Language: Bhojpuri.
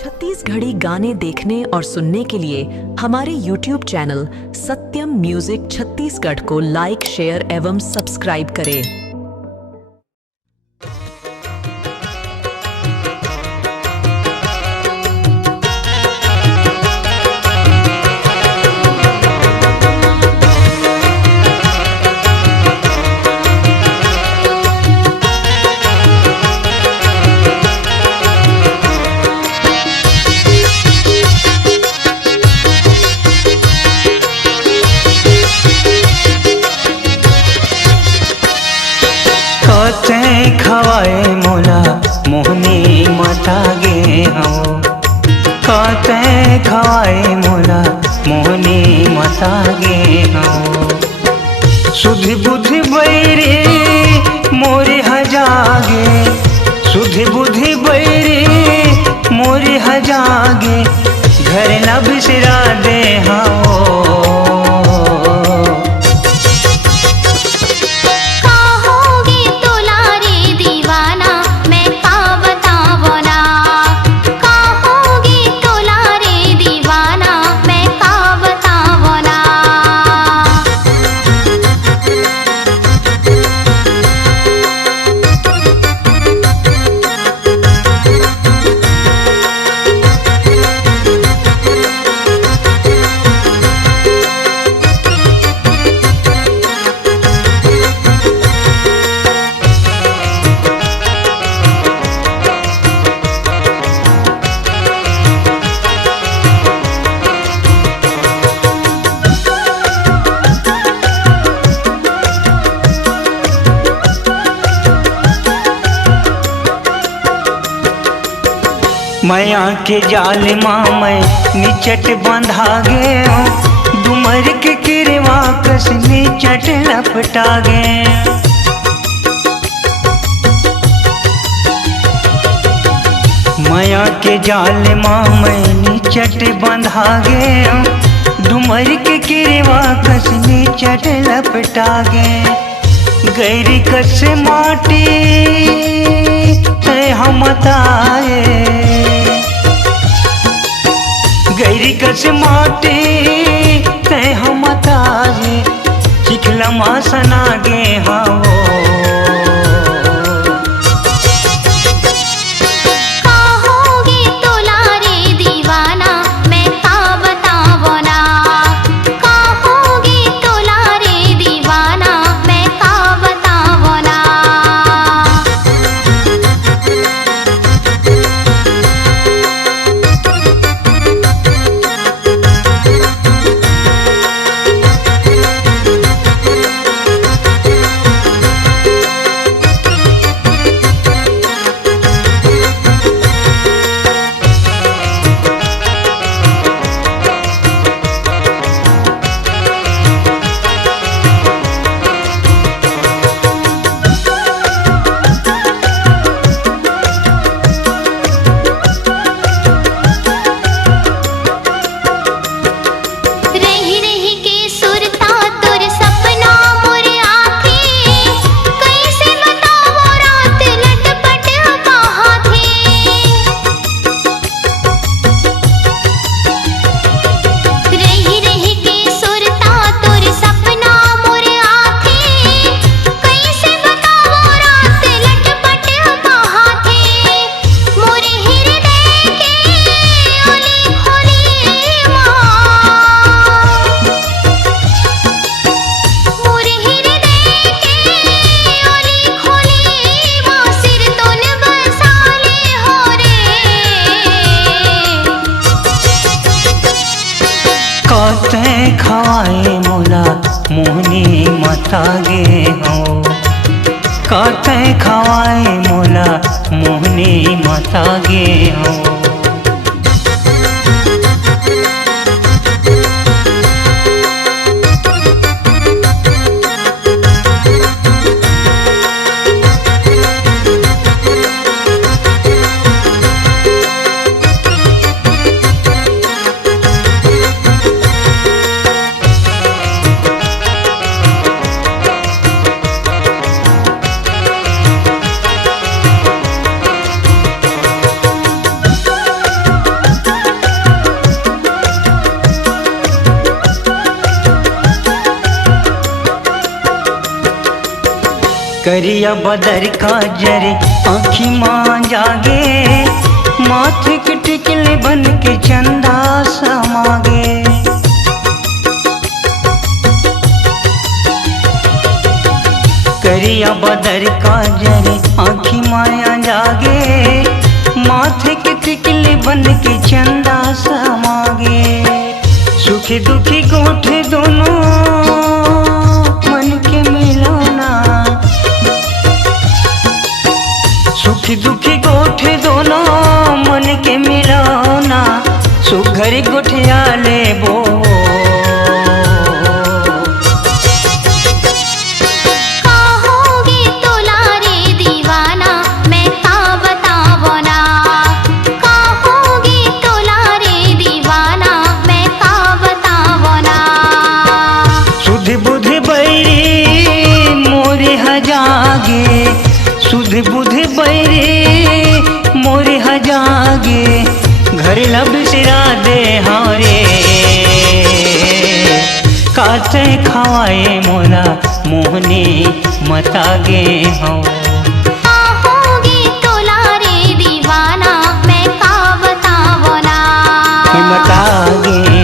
छत्तीसगढ़ी गाने देखने और सुनने के लिए हमारे YouTube चैनल सत्यम म्यूजिक छत्तीसगढ़ को लाइक, शेयर एवं सब्सक्राइब करें। खवाए मोला मोहनी मतागे हो, काते खवाए मोला मोहनी मतागे हो। सुधि बुद्धि बैरी मोरी हजागे, सुधि बुद्धि बैरी मोरी हजागे, घर न बिसरा दे हो। मैया के जाल माँ मैं निचट बंधा गे हूँ, डुमर के किरवा कस निचट लपटा गे। मैया के जाल माँ मैं निचट बंधा गे हूँ, डुमर के किरवा कस निचट लपटा गे। गैरी कस माटी है हम ताए, गैरी कस माटी ते हम ताजे, चिखला माँ सना गे हाँ। काते खवाए मोला मोहनी मतागे हो, काते खवाए मोला मोहनी मतागे हो। करिया बदर का जरे आँखी माँ जागे, माथे के टिकले बन के चंदा समागे। करिया बदर का जरे आँखी माया जागे, माथे के टिकले बन के चंदा समागे। सुखी दुखी गोठे दोनों मन के मिलाना, सुखी दुखी गोठे दोनों मन के मिलाना, सुघर गोठिया लेबो। कहोगे तोला रे दीवाना मैं का बतावो ना, कहोगे तोला रे दीवाना मैं का बतावो ना। सुध बुध बैरी मोरे हजागे, सुध बुध बैरी मोरे हजागे, घर लब सिरा दे हारे। काचे खवाए मोला मोहने मतागे हाँ। कहोगे तोला रे दीवाना मैं का बतावो ना। मतागे